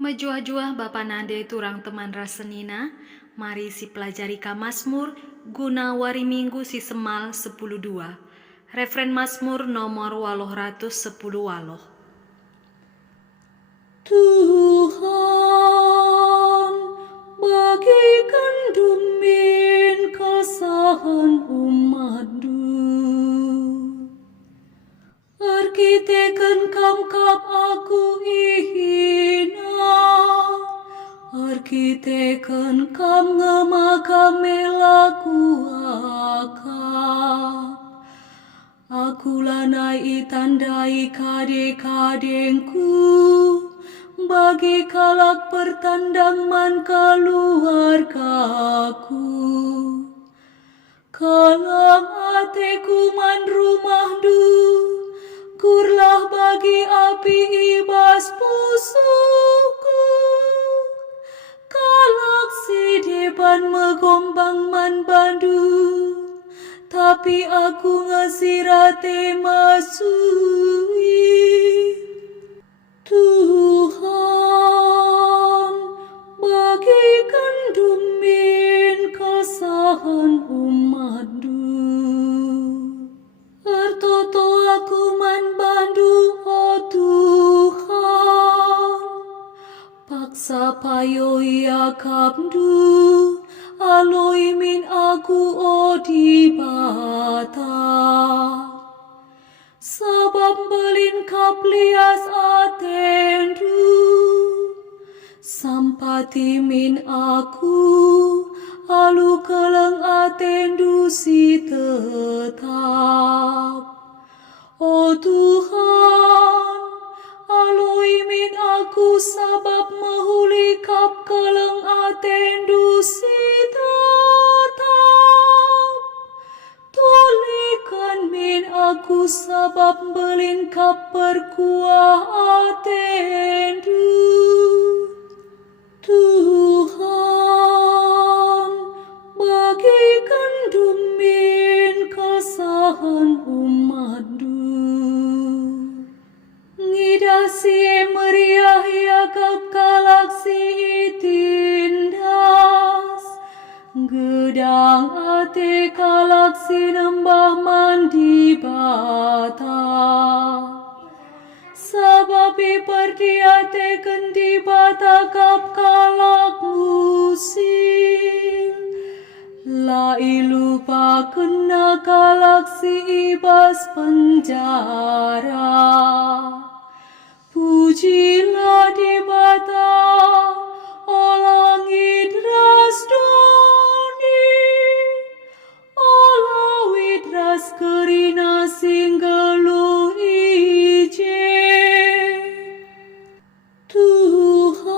Mejuah-juah Bapa Nade turang teman rasenina, mari si pelajari ka Mazmur, guna wari minggu si semal 10.2. Referen Mazmur nomor 810 waloh. Tuhan, bagikan dumin kasahan umat-Du. Arkiteken kam kap aku ihina, arkiteken kam ngemakam melaku akap. Aku lanai itandai kade-kadengku, bagi kalak pertandang man keluargaku. Kalang ateku man rumah-Du, kurlah bagi api ibas pusuku. Kalak si depan megombang man bandu, tapi aku ngasirate masui. Tuhan, bagikan dumin kasahan umat-Du. Ertoto aku man bandu, oh Tuhan, paksa payo yakap-Du, aloi min aku o di bata. Sabab belin kaplias atendu, sampati min aku, alu keleng atendu si tetap. O Tuhan, aloi min aku sabab mahuli kap keleng atendu si tetap. Tulikan min aku sabab belin kap perkuah atendu. Tuhan, bagikan dumin kasahan umat-Du. Ngidasi meriah yakap kalak si itindas, gedang ate kalak si nembah mandi bata. Sabab iperdiate kendi bata kap kalak musim, la ilupa kena kalak si ibas penjara. Pujilah di bata, o langit rasdoni, o lawit ras kerina singgelu ije. Tuhan,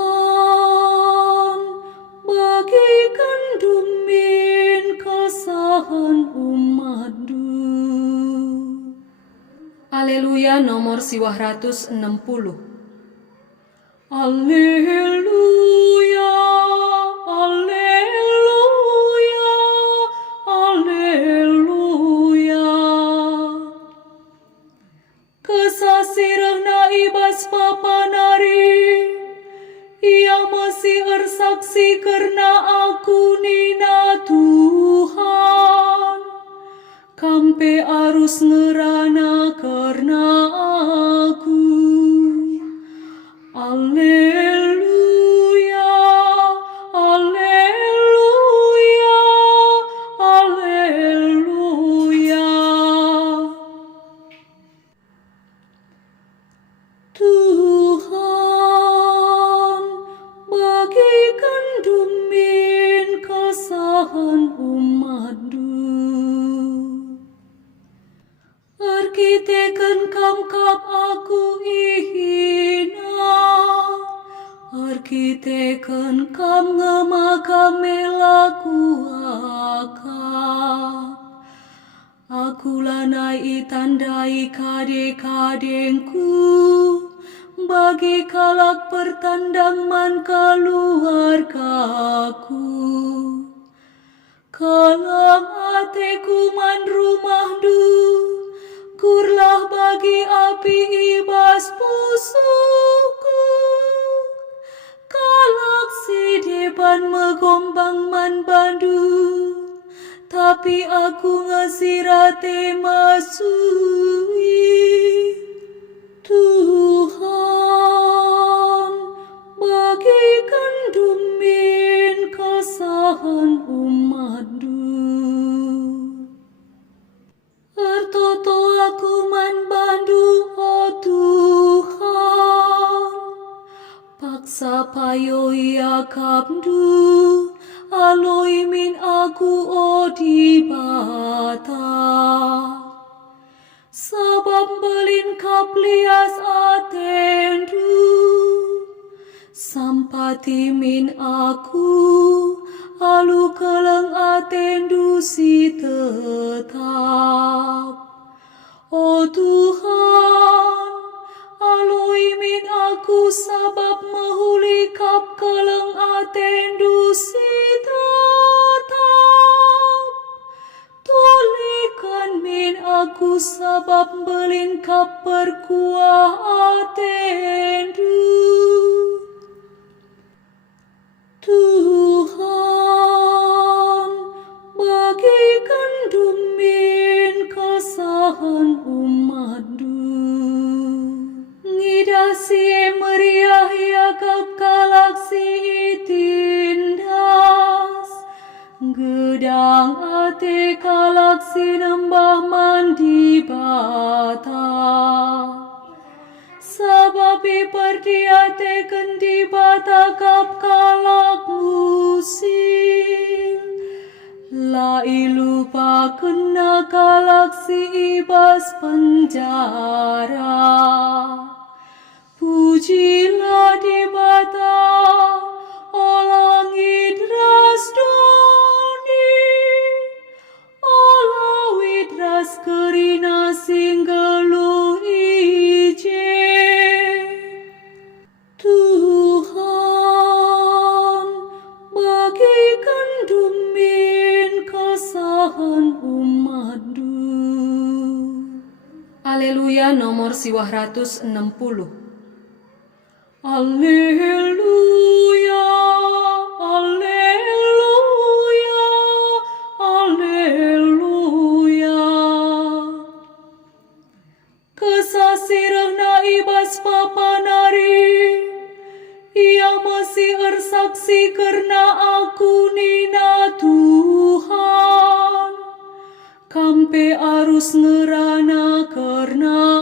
bagikan dumin kasahan umat-Du. Haleluya nomor 160. Alleluia, alleluia, alleluia. Kesasirahna ibas papanari, ia masih ersaksi karena aku nina Tuhan. Kampe arus ngerana karena aku. Alleluia, alleluia, alleluia. Tuhan, bagikan dumin kasahan umat-Du. Arkiteken kam kap aku ihina, arkiteken kam ngemakam melaku akap. Aku lanai itandai kade-kadengku, bagi kalak pertandang man keluargaku. Kalang ateku man rumah-Du, kurlah bagi api ibas pusuku. ban megombang man bandu, tapi aku ngasirate masui. Tuhan, bagikan dumin kesahan umatmu. Ertoto aku man bandu, oh Tuhan, paksa payo ia kapdu, aloi min aku o di bata. Sabab belin kaplias atendu, sampati min aku, alu keleng atendu si tetap. O Tuhan, aloi min aku sabab mahuli kap keleng atendu si tetap. Tulikan min aku sabab belin kap perkuah atendu. Tuhan, bagikan dumin kesahan umatmu. Ngidasi meriah yakap kalaksi itindas, gedang ate kalaksi nembah mandi bata. Sababi perdiate kendi bata kap kalak musim, lai lupa kena kalaksi ibas penjara. Pujilah di bata, o langit rasdoni, o lawit ras kerina singgelu ije. Tuhan, bagikan dumin kesahan umatmu. Haleluya nomor siwah 160. Alleluia, alleluia, alleluia. Kesasirahna ibas papanari, ia masih ersaksi karena aku nina Tuhan. Kampe arus ngerana karena